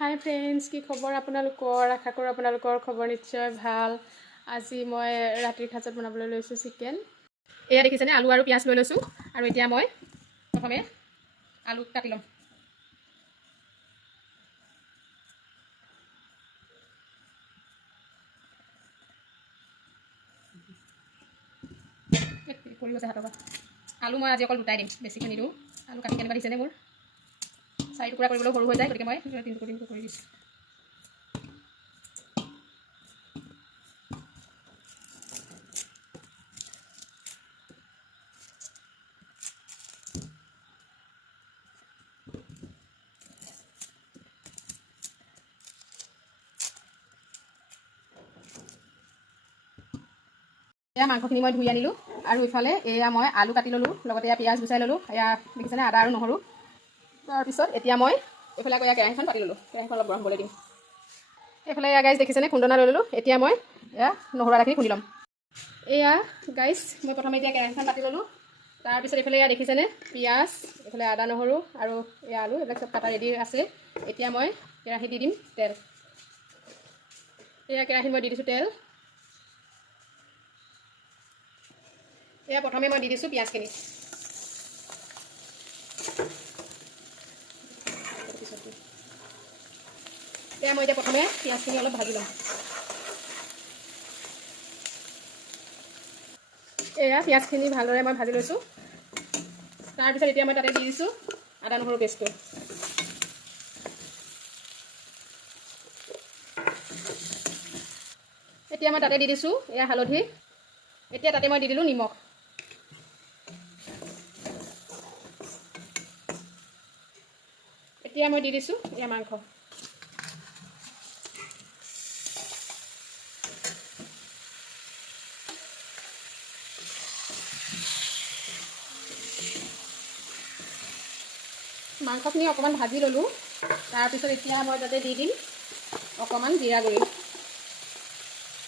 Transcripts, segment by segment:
হাই friends, কি খবৰ আপোনালোকৰ? আশা কৰোঁ আপোনালোকৰ খবৰ নিশ্চয় ভাল। আজি মই ৰাতিৰ সাজত বনাবলৈ লৈছোঁ চিকেন। এয়া দেখিছেনে, আলু আৰু পিঁয়াজ লৈ লৈছোঁ। আৰু এতিয়া মই প্ৰথমে আলু কাটি ল'ম। কৰি গৈছে হাতৰ পৰা। আলু মই আজি অকল দুটাই দিম, বেছিকৈ নিদিওঁ। আলু কাটি কেনেকুৱা দিছেনে মোৰ? 4 টুকুৰা কৰিবলৈ সৰু হৈ যায়, গতিকে মই 3 টুকুৰা কৰি দিছোঁ। এয়া মাংসখিনি মই ধুই আনিলোঁ আৰু ইফালে এয়া মই আলু কাটি ল'লোঁ, লগতে এয়া পিঁয়াজ গুচাই ল'লোঁ। এয়া দেখিছেনে, আদা আৰু নহৰু। তাৰপিছত এতিয়া মই এইফালে আকৌ এয়া কেৰাহীখন পাতি ল'লোঁ। কেৰাহীখন অলপ গৰম হ'বলৈ দিম। এইফালে এয়া গাইজ দেখিছেনে, খুন্দনা লৈ ল'লোঁ। এতিয়া মই এয়া নহৰু আদাখিনি খুন্দি ল'ম। এয়া গাইজ মই প্ৰথমে এতিয়া কেৰাহীখন পাতি ল'লোঁ। তাৰপিছত এইফালে এয়া দেখিছেনে, পিঁয়াজ, এইফালে আদা নহৰু আৰু এয়া আলু, এইবিলাক চব কাটা ৰেডি আছে। এতিয়া মই কেৰাহীত দি দিম তেল। এয়া কেৰাহীত মই দি দিছোঁ তেল। এয়া প্ৰথমে মই দি দিছোঁ পিঁয়াজখিনি। এয়া মই এতিয়া প্ৰথমে পিঁয়াজখিনি অলপ ভাজি ল'ম। এয়া পিঁয়াজখিনি ভালদৰে মই ভাজি লৈছোঁ। তাৰপিছত এতিয়া মই তাতে দি দিছোঁ আদা নহৰু পেষ্টটো। এতিয়া মই তাতে দি দিছোঁ এয়া হালধি। এতিয়া তাতে মই দি দিলোঁ নিমখ। এতিয়া মই দি দিছোঁ এয়া মাংস। মাংসখিনি অকণমান ভাজি ল'লোঁ। তাৰপিছত এতিয়া মই তাতে দি দিম অকণমান জিৰা গুড়ি।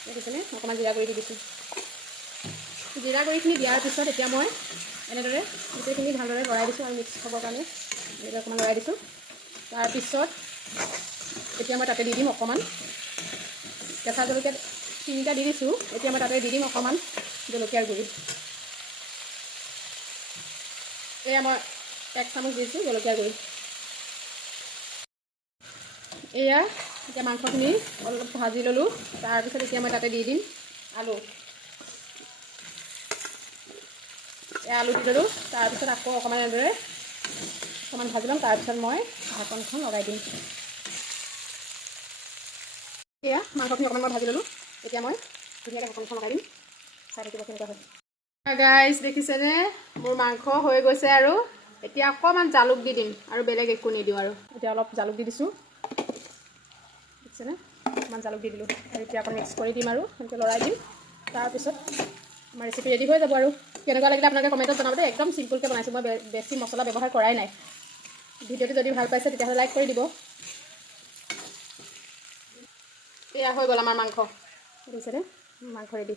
দেখিছেনে, অকণমান জিৰা গুড়ি দি দিছোঁ। জিৰা গুড়িখিনি দিয়াৰ পিছত এতিয়া মই এনেদৰে গোটেইখিনি ভালদৰে লৰাই দিছোঁ আৰু মিক্স হ'বৰ কাৰণে এনেকৈ অকণমান লৰাই দিছোঁ। তাৰপিছত এতিয়া মই তাতে দি দিম অকণমান কেঁচা জলকীয়া 3টা দি দিছোঁ। এতিয়া মই তাতে দি দিম অকণমান জলকীয়াৰ গুড়ি। এয়া মই 1 চামুচ দিছোঁ জলকীয়াৰ গুড়ি। এয়া এতিয়া মাংসখিনি অলপ ভাজি ল'লোঁ। তাৰপিছত এতিয়া মই তাতে দি দিম আলু। এয়া আলু দি ল'লোঁ। তাৰপিছত আকৌ অকণমান এনেদৰে অকণমান ভাজি ল'ম। তাৰপিছত মই ঢাকনখন লগাই দিম। এয়া মাংসখিনি অকণমান মই ভাজি ল'লোঁ। এতিয়া মই ধুনীয়াকৈ ঢাকনখন লগাই দিম। চাই থাকিব কেনেকুৱা হয়। গাইজ দেখিছেনে, মোৰ মাংস হৈ গৈছে আৰু এতিয়া অকণমান জালুক দি দিম আৰু বেলেগ একো নিদিওঁ আৰু। এতিয়া অলপ জালুক দি দিছোঁ। দেখিছেনে, অকণমান জালুক দি দিলোঁ। আৰু এতিয়া অকণ মিক্স কৰি দিম আৰু এনেকৈ লৰাই দিম। তাৰপিছত আমাৰ ৰেচিপি ৰেডি হৈ যাব আৰু। কেনেকুৱা লাগিলে আপোনালোকে কমেণ্টত জনাব দেই। একদম চিম্পুলকৈ বনাইছোঁ, মই বেছি মছলা ব্যৱহাৰ কৰাই নাই। ভিডিঅ'টো যদি ভাল পাইছে তেতিয়াহ'লে লাইক কৰি দিব। এয়া হৈ গ'ল আমাৰ মাংস। দেখিছেনে, মাংস ৰেডি।